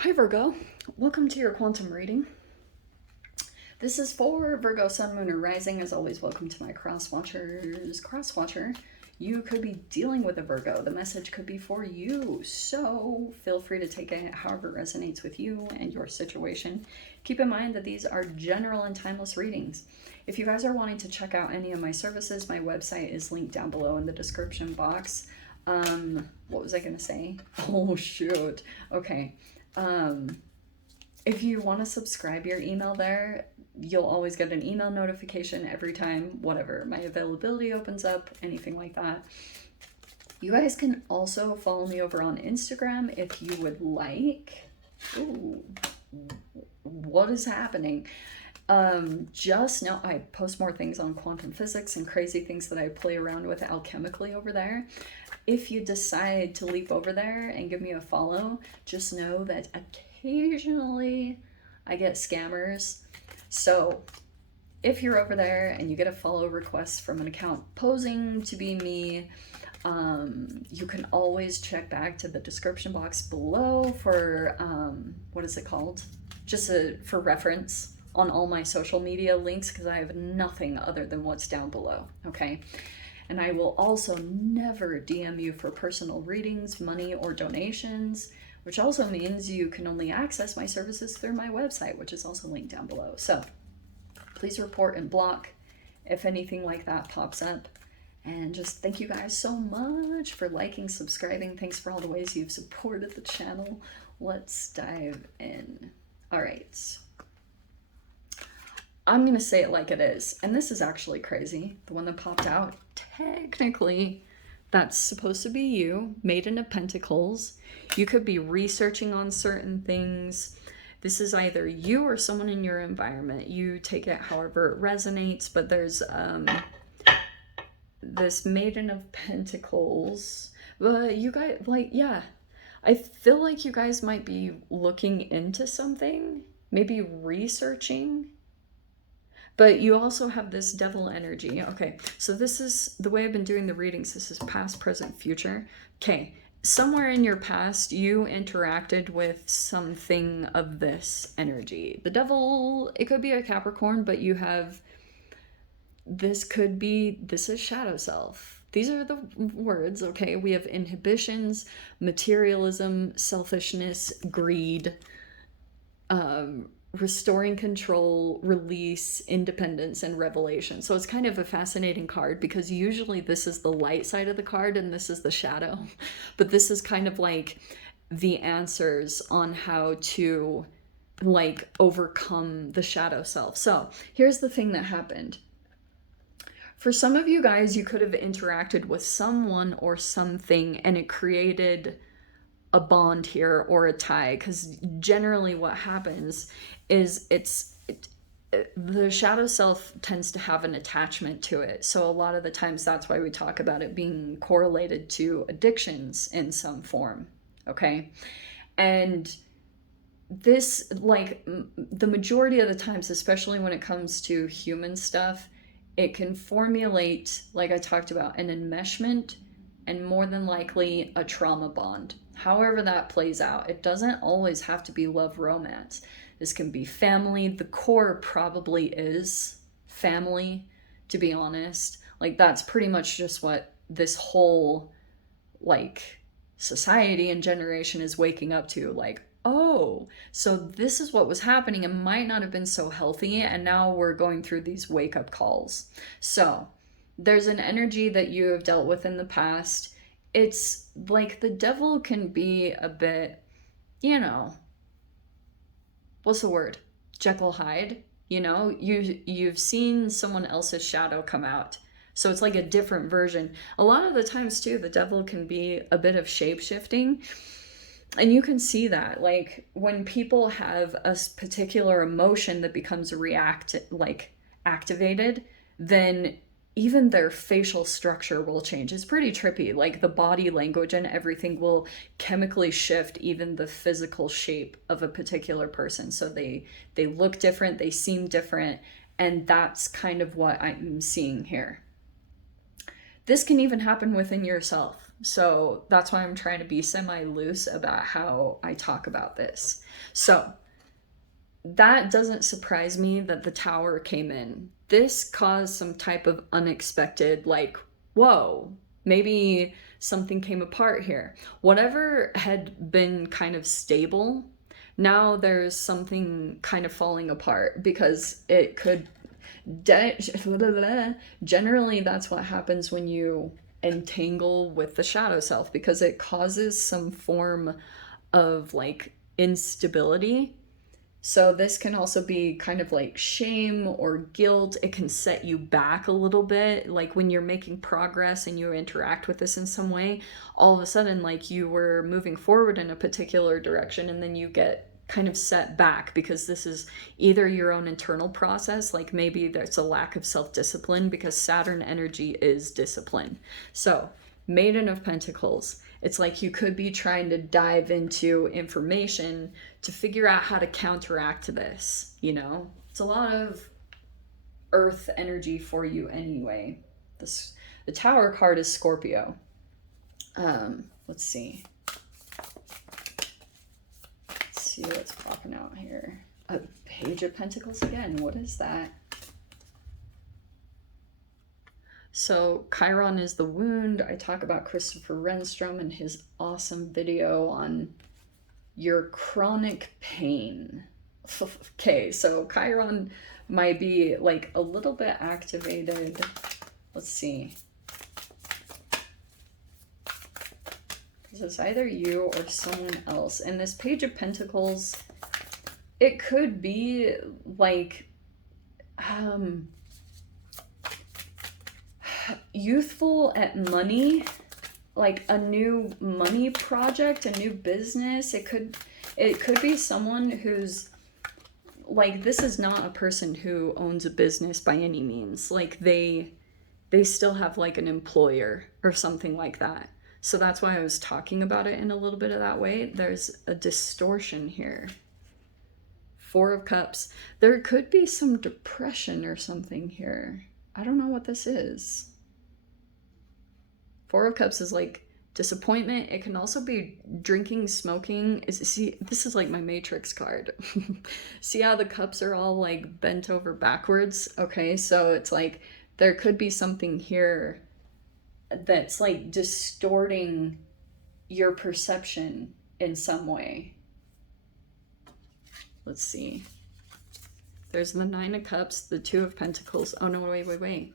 Hi Virgo, welcome to your quantum reading. This is for Virgo, Sun, Moon, or Rising. As always, welcome to my cross watchers. Cross watcher, you could be dealing with a Virgo. The message could be for you, so feel free to take it however resonates with you and your situation. Keep in mind that these are general and timeless readings. If you guys are wanting to check out any of my services, my website is linked down below in the description box. What was I gonna say? Oh shoot. Okay. If you want to subscribe your email there, you'll always get an email notification every time, whatever, my availability opens up, anything like that. You guys can also follow me over on Instagram if you would like. Ooh, what is happening? Just know I post more things on quantum physics and crazy things that I play around with alchemically over there. If you decide to leap over there and give me a follow, just know that occasionally I get scammers. So if you're over there and you get a follow request from an account posing to be me, you can always check back to the description box below for, what is it called? Just for reference on all my social media links, because I have nothing other than what's down below, okay? And I will also never DM you for personal readings, money, or donations, which also means you can only access my services through my website, which is also linked down below. So please report and block if anything like that pops up. And just thank you guys so much for liking, subscribing. Thanks for all the ways you've supported the channel. Let's dive in. All right. I'm going to say it like it is. And this is actually crazy. The one that popped out, technically, that's supposed to be you, Maiden of Pentacles. You could be researching on certain things. This is either you or someone in your environment. You take it however it resonates, but there's this Maiden of Pentacles. But you guys, like, yeah, I feel like you guys might be looking into something, maybe researching. But you also have this devil energy. Okay, so this is the way I've been doing the readings. This is past, present, future. Okay, somewhere in your past, you interacted with something of this energy. The devil, it could be a Capricorn, but you have, this is shadow self. These are the words, okay? We have inhibitions, materialism, selfishness, greed, restoring control, release, independence, and revelation. So it's kind of a fascinating card because usually this is the light side of the card and this is the shadow. But this is kind of like the answers on how to like overcome the shadow self. So here's the thing that happened. For some of you guys, you could have interacted with someone or something and it created a bond here or a tie, because generally what happens is the shadow self tends to have an attachment to it. So a lot of the times that's why we talk about it being correlated to addictions in some form, okay? And this, like, the majority of the times, especially when it comes to human stuff, it can formulate, like I talked about, an enmeshment and more than likely a trauma bond. However that plays out, it doesn't always have to be love romance. This can be family. The core probably is family, to be honest. Like, that's pretty much just what this whole, like, society and generation is waking up to. Like, oh, so this is what was happening. It might not have been so healthy, and now we're going through these wake-up calls. So there's an energy that you have dealt with in the past. It's like the devil can be a bit, you know, what's the word? Jekyll Hyde. You know, you've seen someone else's shadow come out. So it's like a different version. A lot of the times too, the devil can be a bit of shape-shifting. And you can see that, like, when people have a particular emotion that becomes activated, then even their facial structure will change. It's pretty trippy. Like, the body language and everything will chemically shift even the physical shape of a particular person. So they look different, they seem different, and that's kind of what I'm seeing here. This can even happen within yourself. So that's why I'm trying to be semi-loose about how I talk about this. So that doesn't surprise me that the tower came in. This caused some type of unexpected, like, whoa, maybe something came apart here. Whatever had been kind of stable, now there's something kind of falling apart because it could. Generally, that's what happens when you entangle with the shadow self, because it causes some form of like instability. So this can also be kind of like shame or guilt. It can set you back a little bit. Like when you're making progress and you interact with this in some way, all of a sudden, like you were moving forward in a particular direction and then you get kind of set back because this is either your own internal process, like maybe there's a lack of self-discipline, because Saturn energy is discipline. So, Maiden of Pentacles, it's like you could be trying to dive into information to figure out how to counteract this, you know? It's a lot of earth energy for you anyway. The Tower card is Scorpio. Let's see. Let's see what's popping out here. A Page of Pentacles again. What is that? So Chiron is the wound. I talk about Christopher Renstrom and his awesome video on your chronic pain. Okay, so Chiron might be like a little bit activated. Let's see. Because it's either you or someone else. And this Page of Pentacles, it could be like youthful at money, like a new money project, a new business. It could be someone who's like, this is not a person who owns a business by any means. Like they still have like an employer or something like that. So that's why I was talking about it in a little bit of that way. There's a distortion here. Four of Cups. There could be some depression or something here. I don't know what this is. Four of Cups is like disappointment. It can also be drinking, smoking. See, this is like my Matrix card. See how the cups are all like bent over backwards? Okay, so it's like there could be something here that's like distorting your perception in some way. Let's see. There's the Nine of Cups, the Two of Pentacles. Oh no, wait.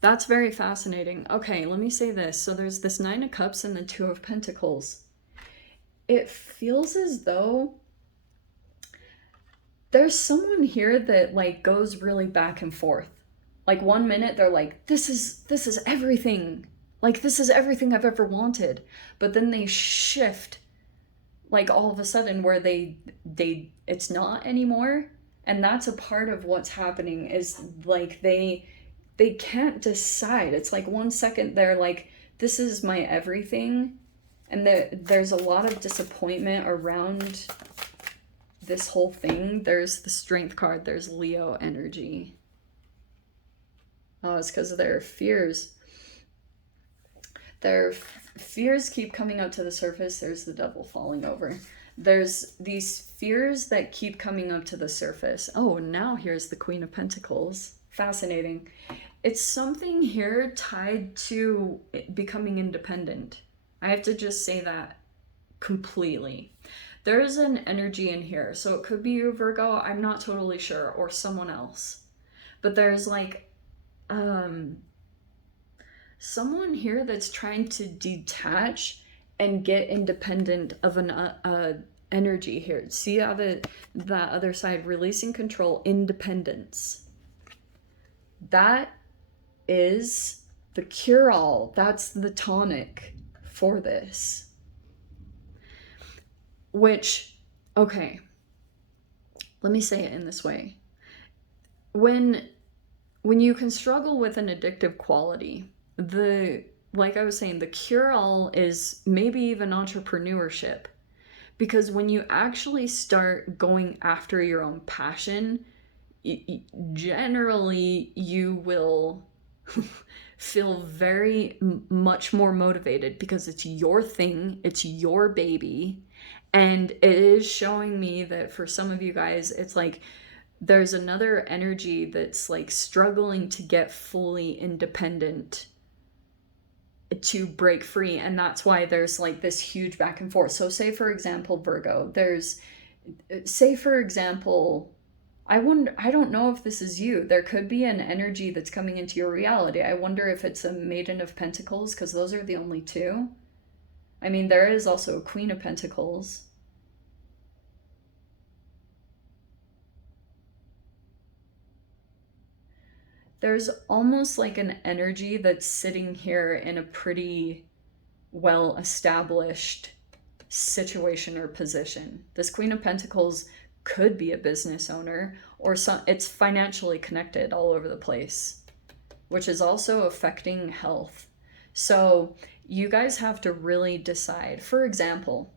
That's very fascinating. Okay, let me say this. So there's this Nine of Cups and the Two of Pentacles. It feels as though there's someone here that like goes really back and forth. Like 1 minute they're like, this is everything. Like this is everything I've ever wanted. But then they shift like all of a sudden where they it's not anymore. And that's a part of what's happening, is like they can't decide. It's like 1 second they're like, this is my everything. And there's a lot of disappointment around this whole thing. There's the Strength card. There's Leo energy. Oh, it's because of their fears. Their fears keep coming up to the surface. There's the Devil falling over. There's these fears that keep coming up to the surface. Oh, now here's the Queen of Pentacles. Fascinating. It's something here tied to becoming independent. I have to just say that completely. There's an energy in here. So it could be you, Virgo. I'm not totally sure. Or someone else. But there's like someone here that's trying to detach and get independent of an energy here. See how that other side, releasing control, independence. That is the cure-all. That's the tonic for this. Which, okay, let me say it in this way. When you can struggle with an addictive quality, like I was saying, the cure-all is maybe even entrepreneurship. Because when you actually start going after your own passion, generally you will feel very much more motivated because it's your thing, it's your baby. And it is showing me that for some of you guys, it's like there's another energy that's like struggling to get fully independent to break free. And that's why there's like this huge back and forth. So, say, for example, Virgo, say, for example, I don't know if this is you. There could be an energy that's coming into your reality. I wonder if it's a Maiden of Pentacles, because those are the only two. I mean, there is also a Queen of Pentacles. There's almost like an energy that's sitting here in a pretty well established situation or position. This Queen of Pentacles could be a business owner, or it's financially connected all over the place, which is also affecting health. So you guys have to really decide. For example,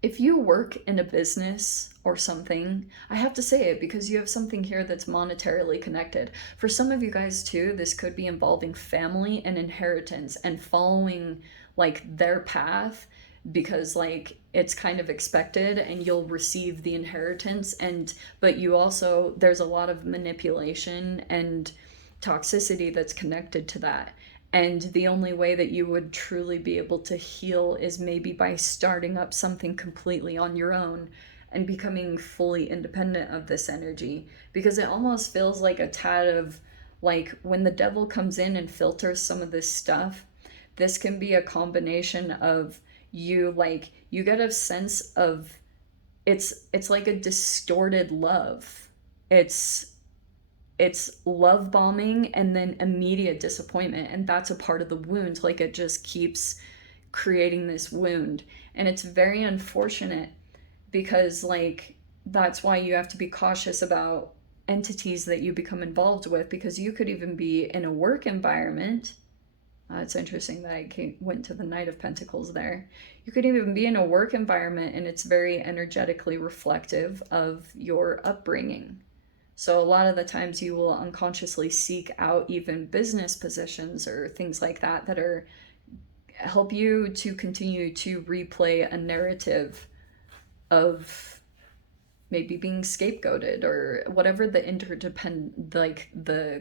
if you work in a business or something, I have to say it because you have something here that's monetarily connected. For some of you guys too, this could be involving family and inheritance and following like their path, because like it's kind of expected and you'll receive the inheritance. And but you also, there's a lot of manipulation and toxicity that's connected to that. And the only way that you would truly be able to heal is maybe by starting up something completely on your own and becoming fully independent of this energy. Because it almost feels like a tad of like when the devil comes in and filters some of this stuff, this can be a combination of you get a sense of it's like a distorted love. It's love bombing and then immediate disappointment, and that's a part of the wound. Like it just keeps creating this wound, and it's very unfortunate because like that's why you have to be cautious about entities that you become involved with, because you could even be in a work environment. It's interesting that went to the Knight of Pentacles there. You could even be in a work environment and it's very energetically reflective of your upbringing. So a lot of the times you will unconsciously seek out even business positions or things like that that are help you to continue to replay a narrative of maybe being scapegoated or whatever the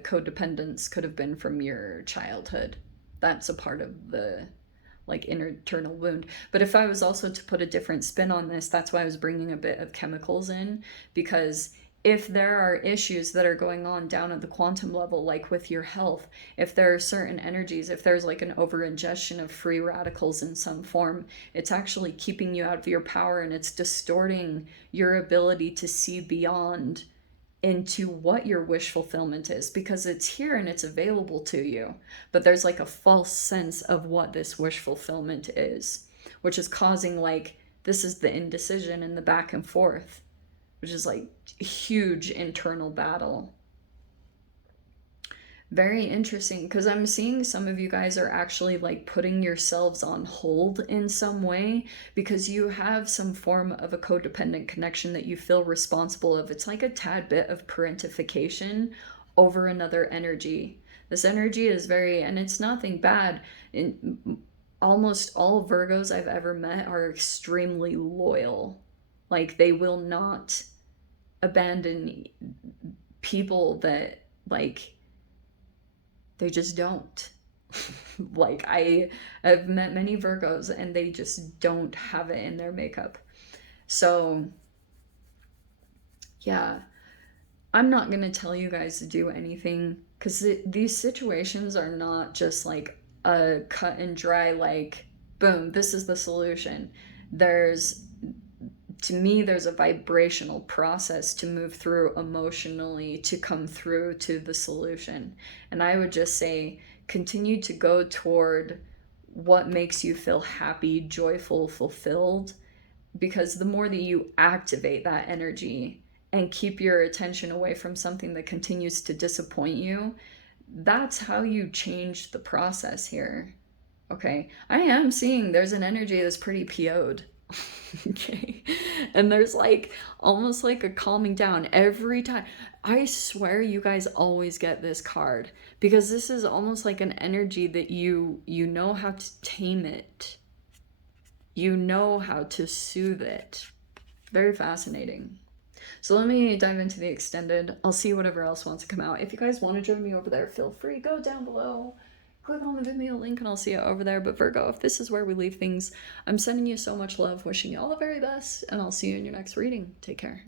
codependence could have been from your childhood. That's a part of the like internal wound. But if I was also to put a different spin on this, that's why I was bringing a bit of chemicals in, because if there are issues that are going on down at the quantum level, like with your health, if there are certain energies, if there's like an over ingestion of free radicals in some form, it's actually keeping you out of your power and it's distorting your ability to see beyond into what your wish fulfillment is, because it's here and it's available to you. But there's like a false sense of what this wish fulfillment is, which is causing like this is the indecision and the back and forth, which is like a huge internal battle. Very interesting, because I'm seeing some of you guys are actually like putting yourselves on hold in some way because you have some form of a codependent connection that you feel responsible of. It's like a tad bit of parentification over another energy. This energy is very, and it's nothing bad. Almost all Virgos I've ever met are extremely loyal. Like they will not abandon people that like they just don't. Like I've met many Virgos and they just don't have it in their makeup. So yeah, I'm not gonna tell you guys to do anything, because these situations are not just like a cut and dry like boom, this is the solution. There's To me, there's a vibrational process to move through emotionally to come through to the solution. And I would just say, continue to go toward what makes you feel happy, joyful, fulfilled, because the more that you activate that energy and keep your attention away from something that continues to disappoint you, that's how you change the process here. Okay, I am seeing there's an energy that's pretty PO'd. Okay, And there's like almost like a calming down every time. I swear you guys always get this card because this is almost like an energy that you know how to tame it. You know how to soothe it. Very fascinating. So let me dive into the extended. I'll see whatever else wants to come out. If you guys want to join me over there, feel free. Go down below. Click on the Vimeo link and I'll see you over there. But Virgo, if this is where we leave things, I'm sending you so much love, wishing you all the very best, and I'll see you in your next reading. Take care.